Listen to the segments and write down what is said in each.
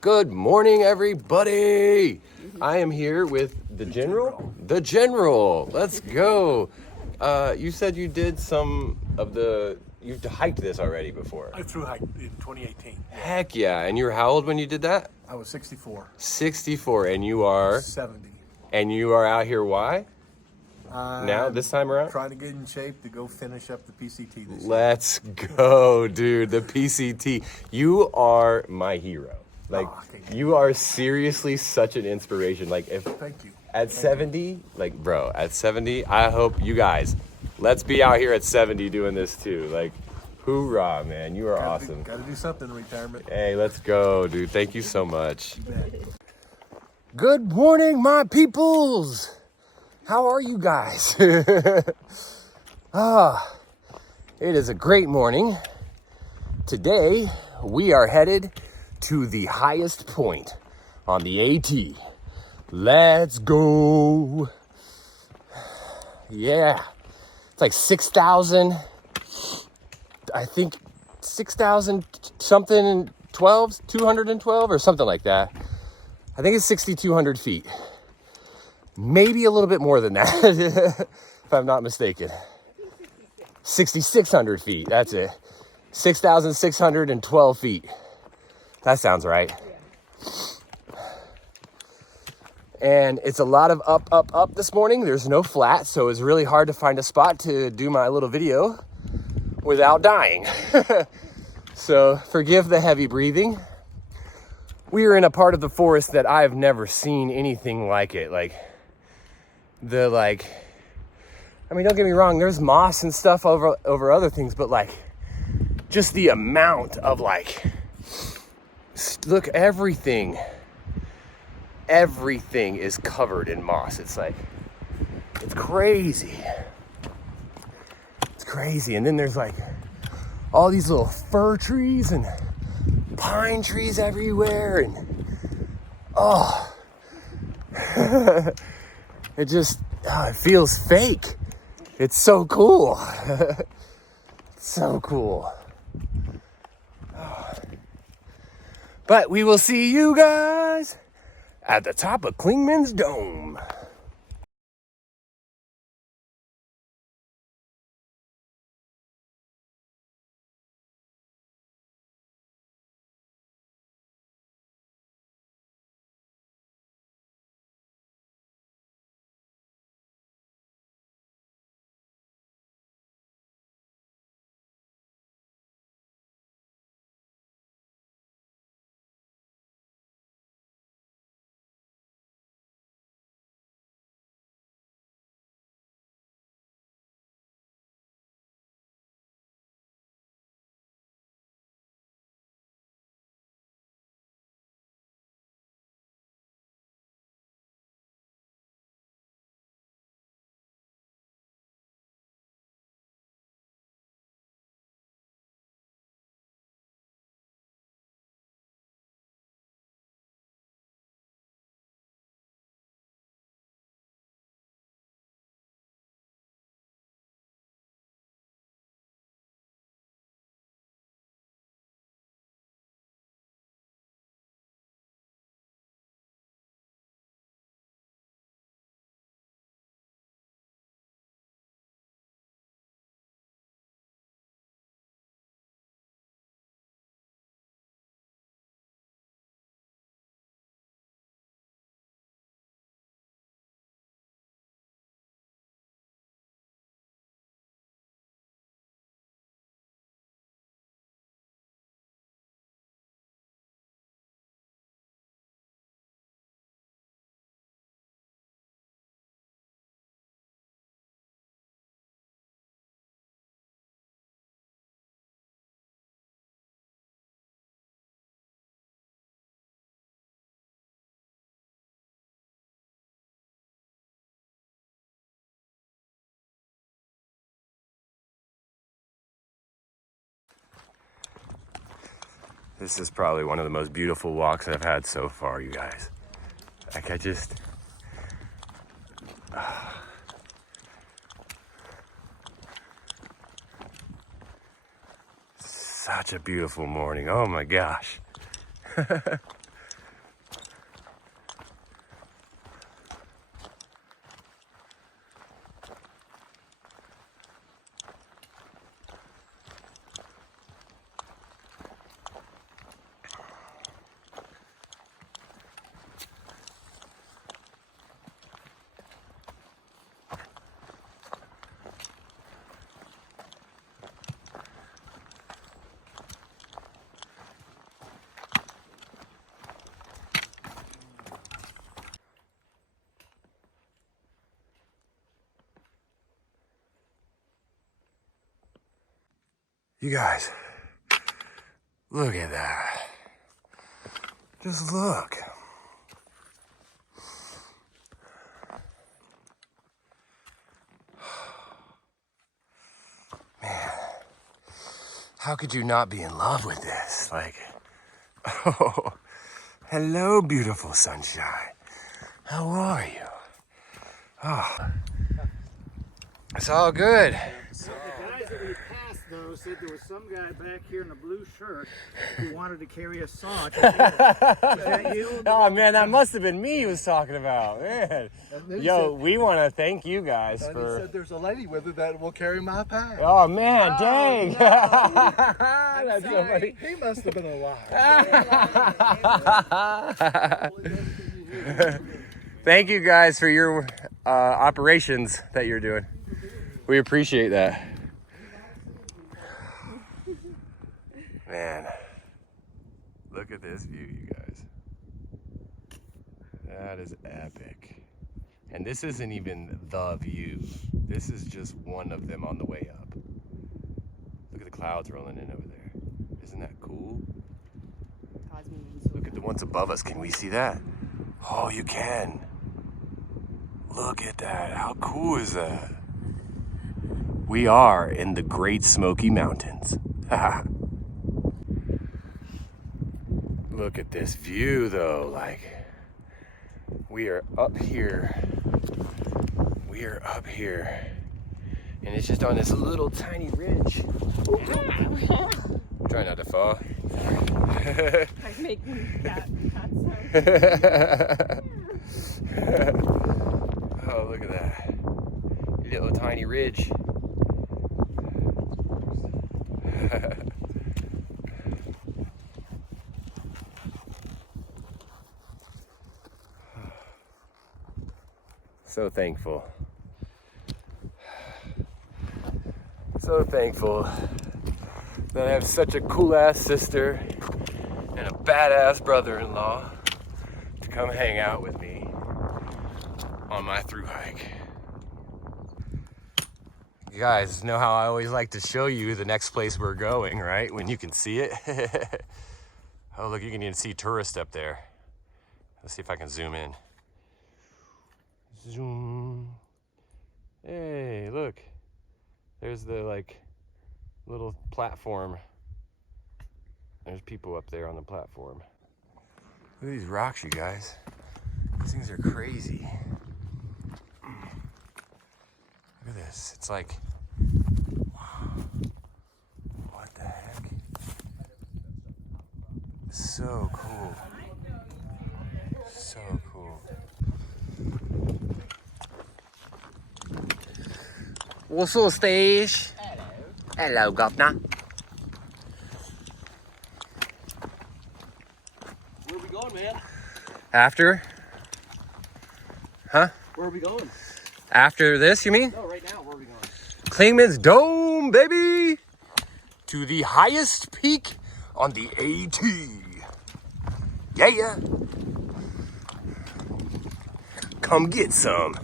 Good morning, everybody. I am here with the General. The General. Let's go. You said you did you've hiked this already before. I thru-hiked in 2018. Heck yeah. And you were how old when you did that? I was 64. 64. And you are? 70. And you are out here why? Now, this time around? Trying to get in shape to go finish up the PCT this year. Let's go, dude. The PCT. You are my hero. You are seriously such an inspiration. Thank you. At 70, at 70, I hope you guys, let's be out here at 70 doing this too. Hoorah, man. You are awesome. Gotta do something in retirement. Hey, let's go, dude. Thank you so much. Good morning, my peoples. How are you guys? It is a great morning. Today, we are headed to the highest point on the AT. Let's go. Yeah. It's like 6,000, I think 6,000 something 12, 212 or something like that. I think it's 6,200 feet. Maybe a little bit more than that, if I'm not mistaken. 6,600 feet, that's it. 6,612 feet. That sounds right. And it's a lot of up this morning. There's no flat, so it's really hard to find a spot to do my little video without dying. So forgive the heavy breathing. We are in a part of the forest that I've never seen anything like it. Don't get me wrong, there's moss and stuff over other things, but just the amount of look, everything is covered in moss. It's crazy. It's crazy. And then there's all these little fir trees and pine trees everywhere, and it feels fake. It's so cool. So cool. But we will see you guys at the top of Klingman's Dome. This is probably one of the most beautiful walks I've had so far, you guys. Such a beautiful morning. Oh my gosh. You guys, look at that. Just look. Man, how could you not be in love with this? Like, oh, hello, beautiful sunshine. How are you? Oh, it's all good. The guys that we passed, though, said there was some guy back here in a blue shirt who wanted to carry a saw. Was that you? Oh man, that must have been me he was talking about, man. Yo, we want to thank you guys And for. he said there's a lady with her that will carry my pack. Oh man, dang! No. That's so funny. He must have been alive. Thank you guys for your operations that you're doing. We appreciate that. Man, look at this view, you guys. That is epic. And this isn't even the view. This is just one of them on the way up. Look at the clouds rolling in over there. Isn't that cool? Look at the ones above us. Can we see that? Oh, you can. Look at that. How cool is that? We are in the Great Smoky Mountains. Look at this view though, like we are up here. We are up here. And it's just on this little tiny ridge. Try not to fall. I'm making cat Oh, look at that. Little tiny ridge. So thankful. So thankful that I have such a cool ass sister and a badass brother-in-law to come hang out with me on my through hike. You guys know how I always like to show you the next place we're going, right? When you can see it. Oh, look, you can even see tourists up there. Let's see if I can zoom in. Zoom. Hey, look. There's the like little platform. There's people up there on the platform. Look at these rocks, you guys. These things are crazy. Look at this. It's like, wow. What the heck? So cool. So cool. What's up, Stage? Hello, governor. Where are we going, man? After? Huh? Where are we going? After this, you mean? No, right now, where are we going? Clingman's Dome, baby! To the highest peak on the AT. Yeah. Come get some.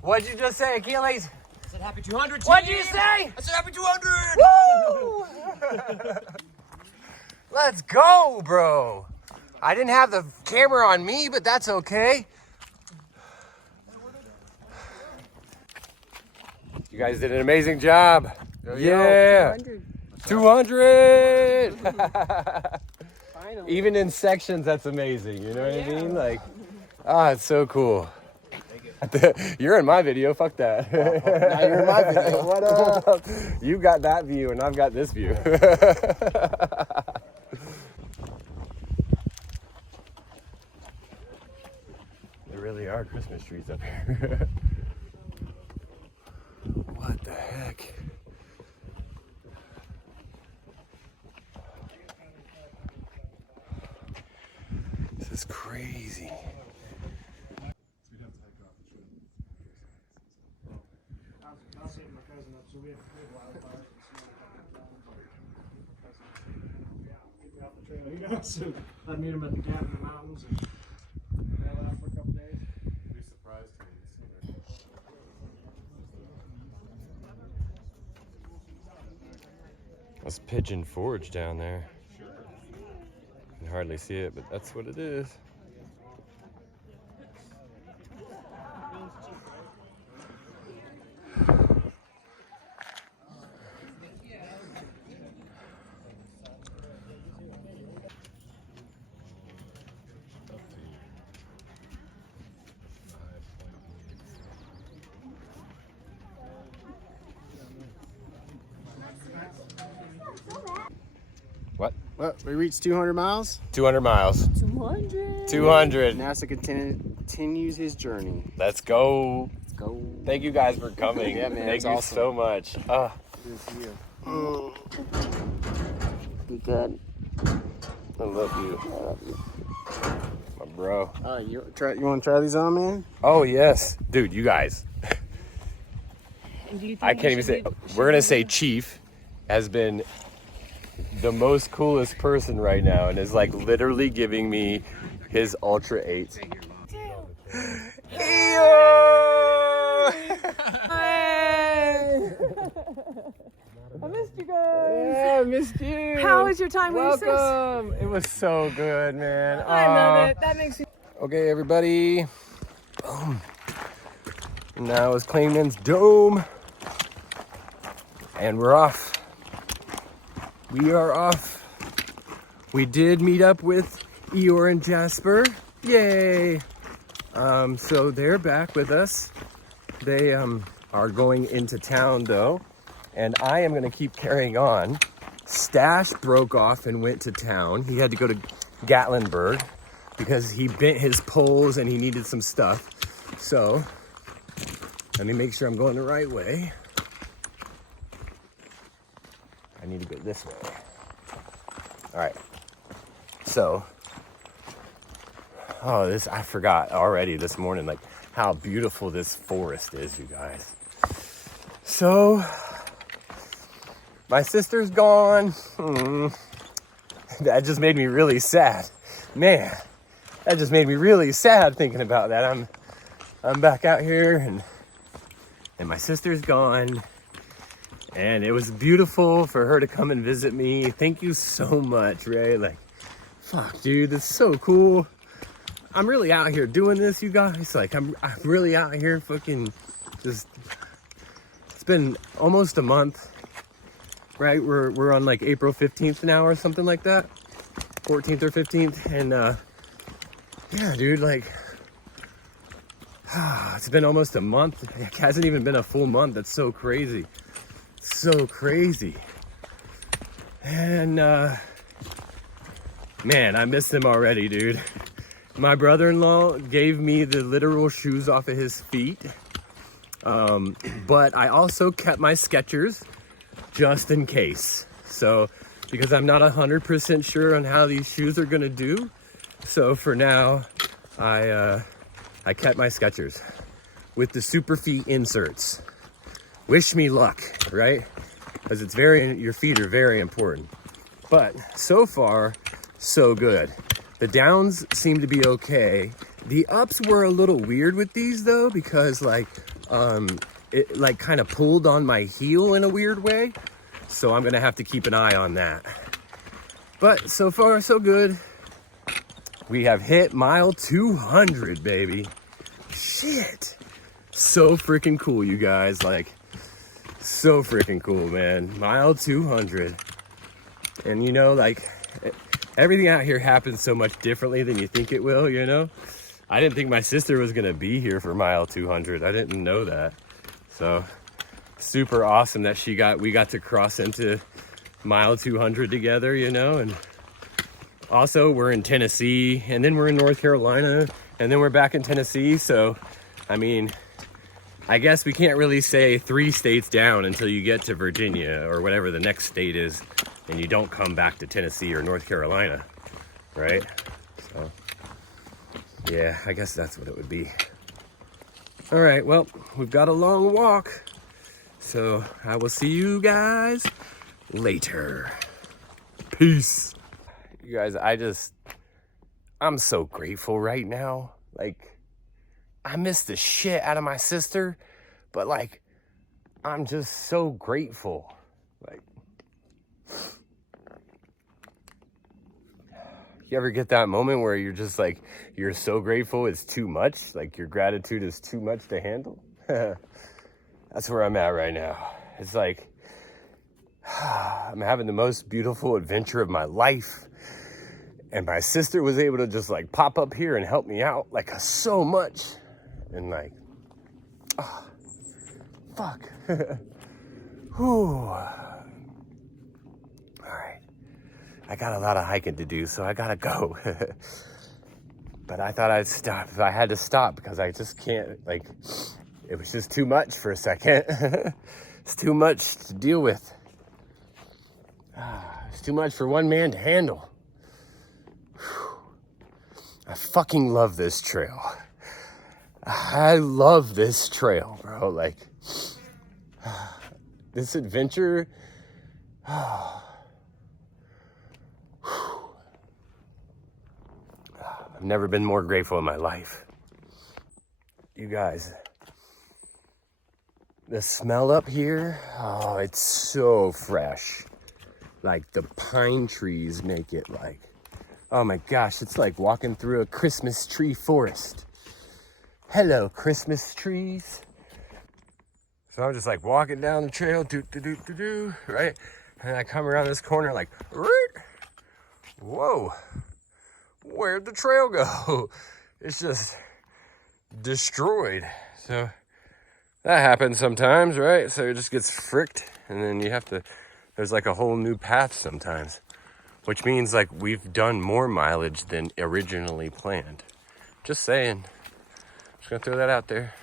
What'd you just say, Achilles? I said happy 200. What'd you say? I said happy 200. Woo! Let's go, bro. I didn't have the camera on me, but that's okay. You guys did an amazing job. Yeah. 200. Finally. Even in sections, that's amazing. You know what I mean? Like, it's so cool. You're in my video, fuck that. Now you're in my video. What up? You got that view and I've got this view. There really are Christmas trees up here. What the heck? This is crazy. saved my cousin up, so we had wildfires and snow get me off the trail, you know. So I meet him at the gap in the mountains, and I left for a couple days. You'd be surprised to see that. That's Pigeon Forge down there. You can hardly see it, but that's what it is. What? Well, we reached 200 miles. 200 miles. 200. 200. NASA continues his journey. Let's go. Let's go. Thank you guys for coming. Yeah, man, Thank it's you awesome. so much. Good to see you. Be good. I love you. My bro. You want to try these on, man? Oh, yes. Dude, you guys. And do you think I can't even say. We're going to say Chief has been the most coolest person right now and is like literally giving me his Ultra 8. I missed you guys. Yeah, I missed you. How was your time with your Welcome. It was so good, man. I love it. That makes me. Okay, everybody. Boom. Now is Claimant's Dome. And we're off. We are off. We did meet up with Eeyore and Jasper. Yay. So they're back with us. They are going into town though. And I am gonna keep carrying on. Stash broke off and went to town. He had to go to Gatlinburg because he bent his poles and he needed some stuff. So let me make sure I'm going the right way. I need to go this way. All right. So, I forgot already this morning, like how beautiful this forest is, you guys. So, my sister's gone. That just made me really sad. Man, that just made me really sad thinking about that. I'm back out here and my sister's gone. And it was beautiful for her to come and visit me. Thank you so much, Ray. Like, fuck, dude, that's so cool. I'm really out here doing this, you guys. Like, I'm really out here fucking just, it's been almost a month, right? We're on like April 15th now or something like that. 14th or 15th. And yeah, dude, like, it's been almost a month. It hasn't even been a full month. That's so crazy. So crazy. And man, I miss them already, dude. My brother-in-law gave me the literal shoes off of his feet, but I also kept my Skechers just in case. So because I'm not 100% sure on how these shoes are gonna do, so for now I kept my Skechers with the super feet inserts. Wish me luck, right? Because your feet are very important. But so far, so good. The downs seem to be okay. The ups were a little weird with these though, because like, it like kind of pulled on my heel in a weird way. So I'm gonna have to keep an eye on that. But so far, so good. We have hit mile 200, baby. Shit. So freaking cool, you guys. Like, so freaking cool, man. Mile 200. And you know, like, everything out here happens so much differently than you think it will, you know? I didn't think my sister was gonna be here for mile 200. I didn't know that. So, super awesome that we got to cross into mile 200 together, you know? And also, we're in Tennessee, and then we're in North Carolina, and then we're back in Tennessee. So, I mean, I guess we can't really say 3 states down until you get to Virginia or whatever the next state is, and you don't come back to Tennessee or North Carolina, right? So, yeah, I guess that's what it would be. All right, well, we've got a long walk. So I will see you guys later. Peace. You guys, I'm so grateful right now. Like, I miss the shit out of my sister, but like, I'm just so grateful. Like, you ever get that moment where you're just like, you're so grateful it's too much? Like, your gratitude is too much to handle? That's where I'm at right now. It's like, I'm having the most beautiful adventure of my life. And my sister was able to just like pop up here and help me out like so much. And like, oh, fuck. Whew. All right. I got a lot of hiking to do, so I gotta go. But I thought I'd stop. I had to stop because I just can't, like, it was just too much for a second. It's too much to deal with. It's too much for one man to handle. I fucking love this trail. I love this trail, bro. Like, this adventure. I've never been more grateful in my life. You guys, the smell up here, oh, it's so fresh. Like, the pine trees make it like, oh my gosh, it's like walking through a Christmas tree forest. Hello, Christmas trees. So I'm just like walking down the trail, right? And I come around this corner like, whoa, where'd the trail go? It's just destroyed. So that happens sometimes, right? So it just gets fricked, and then you have to, there's like a whole new path sometimes, which means like we've done more mileage than originally planned. Just saying. Just gonna throw that out there.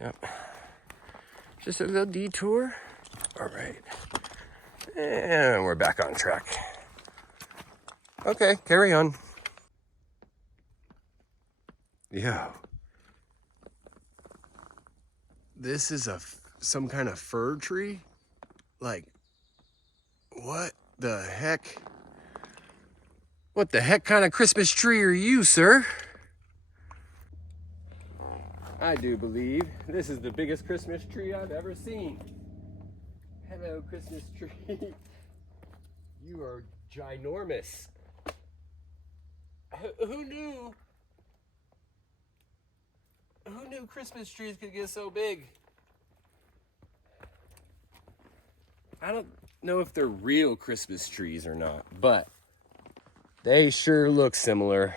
Yep. Just a little detour. All right. And we're back on track. Okay, carry on. Yo. This is some kind of fir tree? Like, what the heck? What the heck kind of Christmas tree are you, sir? I do believe this is the biggest Christmas tree I've ever seen. Hello, Christmas tree. You are ginormous. Who knew? Who knew Christmas trees could get so big? I don't know if they're real Christmas trees or not, but they sure look similar.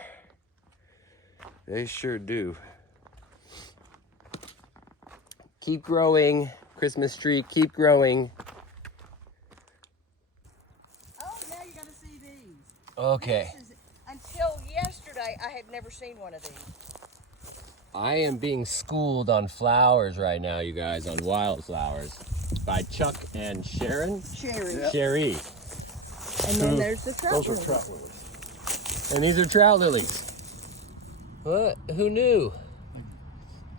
They sure do. Keep growing, Christmas tree, keep growing. Oh, now you're gonna see these. Okay. Until yesterday, I had never seen one of these. I am being schooled on flowers right now, you guys, on wildflowers by Chuck and Sharon. Sherry. Sherry. And then there's the trout Those are lilies. trout lilies. And these are trout lilies. What? Who knew?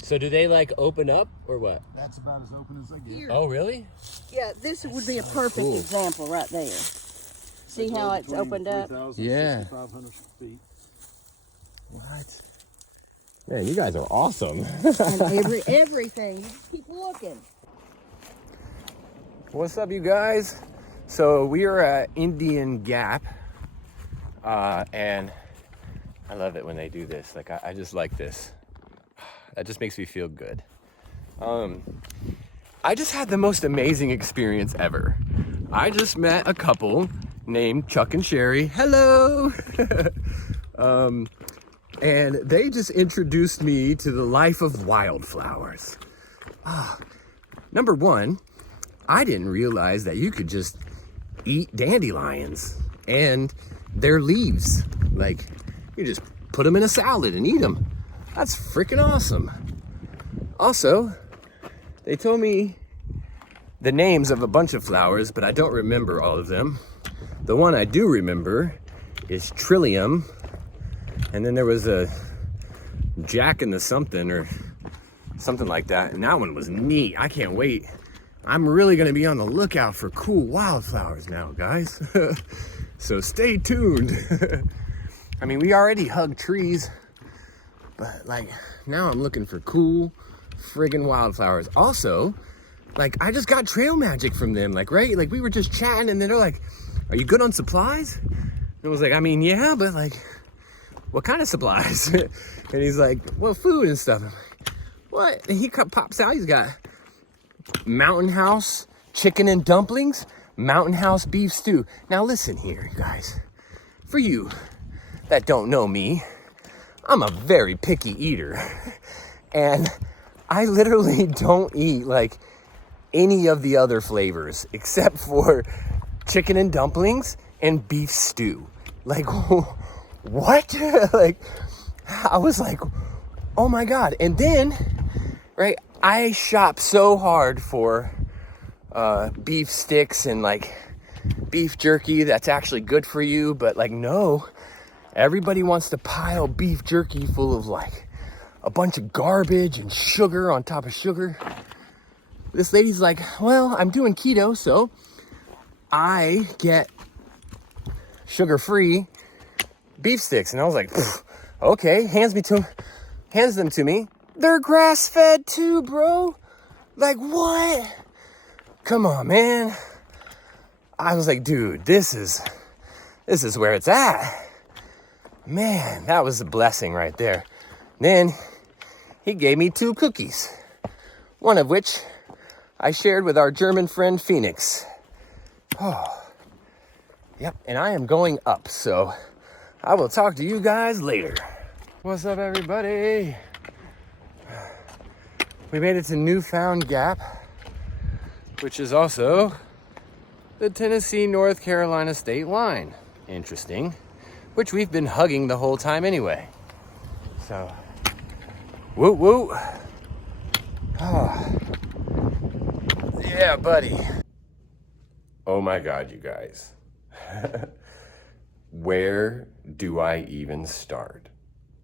So do they like open up or what? That's about as open as they get. Here. Oh, really? Yeah, this would be a perfect Cool. example right there. See how it's opened up? 3,000 Yeah. 6,500 feet. What? Man, you guys are awesome. And everything. You just keep looking. What's up, you guys? So we are at Indian Gap, and I love it when they do this. Like, I just like this. That just makes me feel good. I just had the most amazing experience ever. I just met a couple named Chuck and Sherry. Hello! And they just introduced me to the life of wildflowers. Number one, I didn't realize that you could just eat dandelions and their leaves. Like, you just put them in a salad and eat them. That's freaking awesome. Also, they told me the names of a bunch of flowers, but I don't remember all of them. The one I do remember is Trillium. And then there was a Jack and the something, or something like that. And that one was neat. I can't wait. I'm really gonna be on the lookout for cool wildflowers now, guys. So stay tuned. I mean, we already hug trees, but like now I'm looking for cool friggin' wildflowers. Also, like I just got trail magic from them, like, right? Like we were just chatting and then they're like, are you good on supplies? And I was like, I mean, yeah, but like, what kind of supplies? And he's like, well, food and stuff. I'm like, what? And he pops out, he's got Mountain House chicken and dumplings, Mountain House beef stew. Now listen here, you guys. For you that don't know me, I'm a very picky eater. And I literally don't eat like any of the other flavors except for chicken and dumplings and beef stew. Like, what? Like, I was like, oh my God. And then, right, I shop so hard for beef sticks and like beef jerky that's actually good for you, but like, no, everybody wants to pile beef jerky full of like a bunch of garbage and sugar on top of sugar. This lady's like, well, I'm doing keto, so I get sugar-free beef sticks. And I was like, okay, hands them to me. They're grass-fed too, bro. Like, what? Come on, man. I was like, dude, this is where it's at. Man, that was a blessing right there. Then he gave me 2 cookies, one of which I shared with our German friend Phoenix. Oh, yep, and I am going up, so I will talk to you guys later. What's up, everybody? We made it to Newfound Gap, which is also the Tennessee-North Carolina state line. Interesting, which we've been hugging the whole time anyway. So, woo woo. Oh. Yeah, buddy. Oh my God, you guys. Where do I even start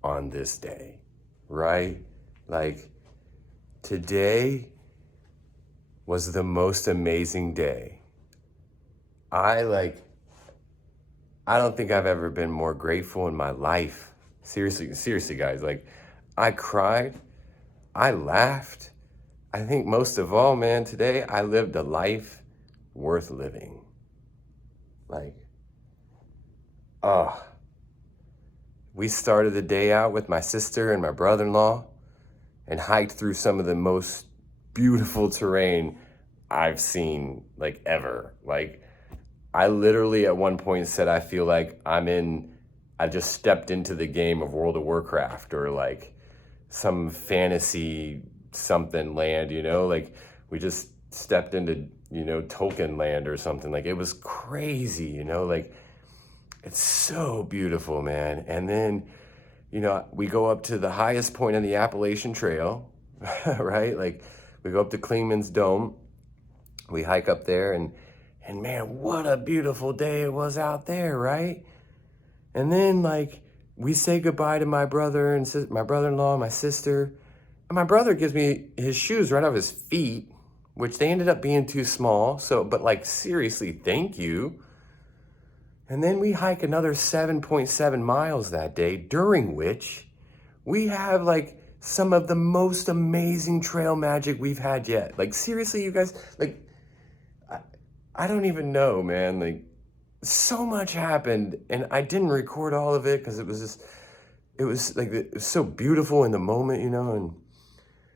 on this day, right? Like, today was the most amazing day. I don't think I've ever been more grateful in my life. Seriously, guys, like, I cried, I laughed. I think most of all, man, today I lived a life worth living. Like, we started the day out with my sister and my brother-in-law and hiked through some of the most beautiful terrain I've seen, like, ever. Like, I literally at one point said, I feel like I just stepped into the game of World of Warcraft or like some fantasy something land, you know? Like, we just stepped into, you know, Tolkien land or something. Like, it was crazy, you know? Like, it's so beautiful, man. And then, you know, we go up to the highest point on the Appalachian Trail, right? Like, we go up to Clingman's Dome. We hike up there, and man, what a beautiful day it was out there, right? And then, like, we say goodbye to my brother and my brother-in-law, my sister. And my brother gives me his shoes right off his feet, which they ended up being too small. So, but like, seriously, thank you. And then we hike another 7.7 miles that day, during which we have like some of the most amazing trail magic we've had yet. Like, seriously, you guys, like, I don't even know, man. Like, so much happened, and I didn't record all of it because it was so beautiful in the moment, you know. And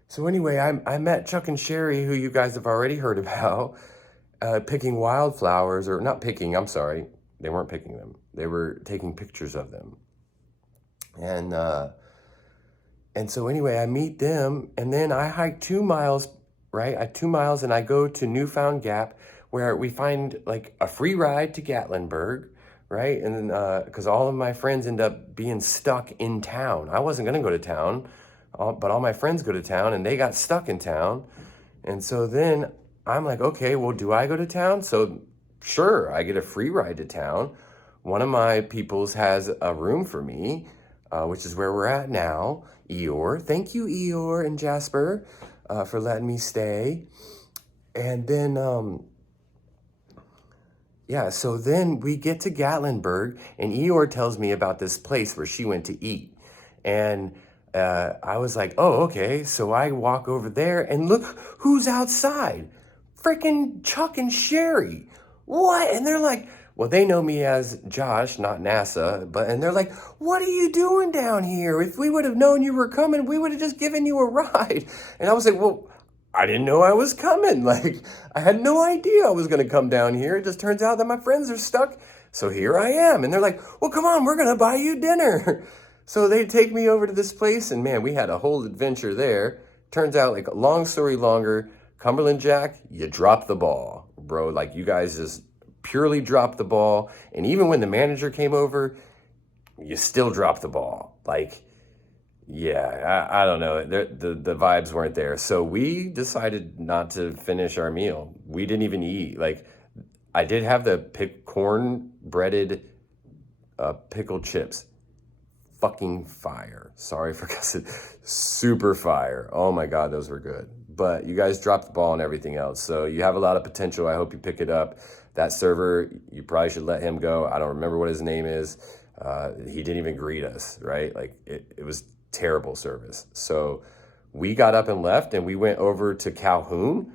so anyway, I met Chuck and Sherry, who you guys have already heard about, picking wildflowers, or not picking, I'm sorry. They weren't picking them. They were taking pictures of them. And so anyway, I meet them, and then I hike 2 miles, right? 2 miles, and I go to Newfound Gap, where we find like a free ride to Gatlinburg, right? And then, because all of my friends end up being stuck in town. I wasn't gonna go to town, but all my friends go to town, and they got stuck in town. And so then I'm like, okay, well, do I go to town? So sure, I get a free ride to town. One of my peoples has a room for me. which is where we're at now. Eeyore, thank you, Eeyore and Jasper, for letting me stay. And then, yeah, so then we get to Gatlinburg, and Eeyore tells me about this place where she went to eat. And I was like, oh, okay. So I walk over there, and look who's outside. Freaking Chuck and Sherry. What? And they're like, well, they know me as Josh, not NASA, and they're like, what are you doing down here? If we would have known you were coming, we would have just given you a ride. And I was like, well, I didn't know I was coming. Like, I had no idea I was going to come down here. It just turns out that my friends are stuck. So here I am. And they're like, well, come on, we're going to buy you dinner. So they take me over to this place, and man, we had a whole adventure there. Turns out, like, long story longer, Cumberland Jack, you dropped the ball, bro. Like, you guys just purely dropped the ball. And even when the manager came over, you still dropped the ball. Like, yeah, I don't know. The vibes weren't there. So we decided not to finish our meal. We didn't even eat. Like, I did have the corn breaded pickled chips. Fucking fire. Sorry for cussing. Super fire. Oh my God, those were good. But you guys dropped the ball and everything else. So you have a lot of potential. I hope you pick it up. That server, you probably should let him go. I don't remember what his name is. He didn't even greet us, right? Like, it was terrible service. So we got up and left, and we went over to Calhoun.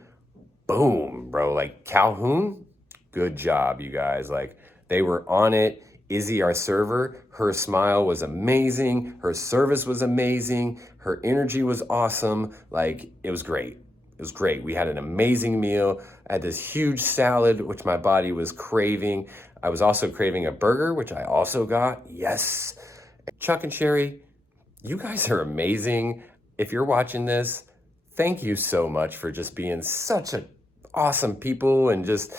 Boom, bro. Like, Calhoun, good job, you guys. Like, they were on it. Izzy, our server, her smile was amazing. Her service was amazing. Her energy was awesome. Like, it was great. It was great. We had an amazing meal. I had this huge salad, which my body was craving. I was also craving a burger, which I also got. Yes. Chuck and Sherry, you guys are amazing. If you're watching this, thank you so much for just being such an awesome people, and just,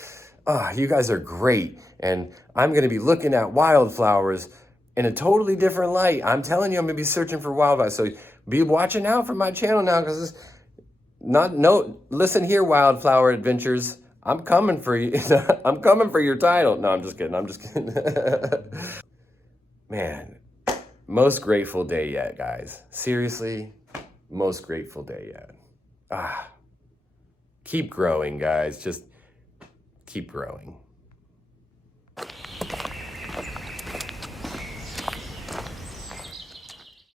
you guys are great. And I'm going to be looking at wildflowers in a totally different light. I'm telling you, I'm going to be searching for wildflowers. So be watching out for my channel now, because listen here, Wildflower Adventures. I'm coming for you. I'm coming for your title. No, I'm just kidding. Man, most grateful day yet, guys. Seriously, most grateful day yet. Keep growing, guys. Just keep growing.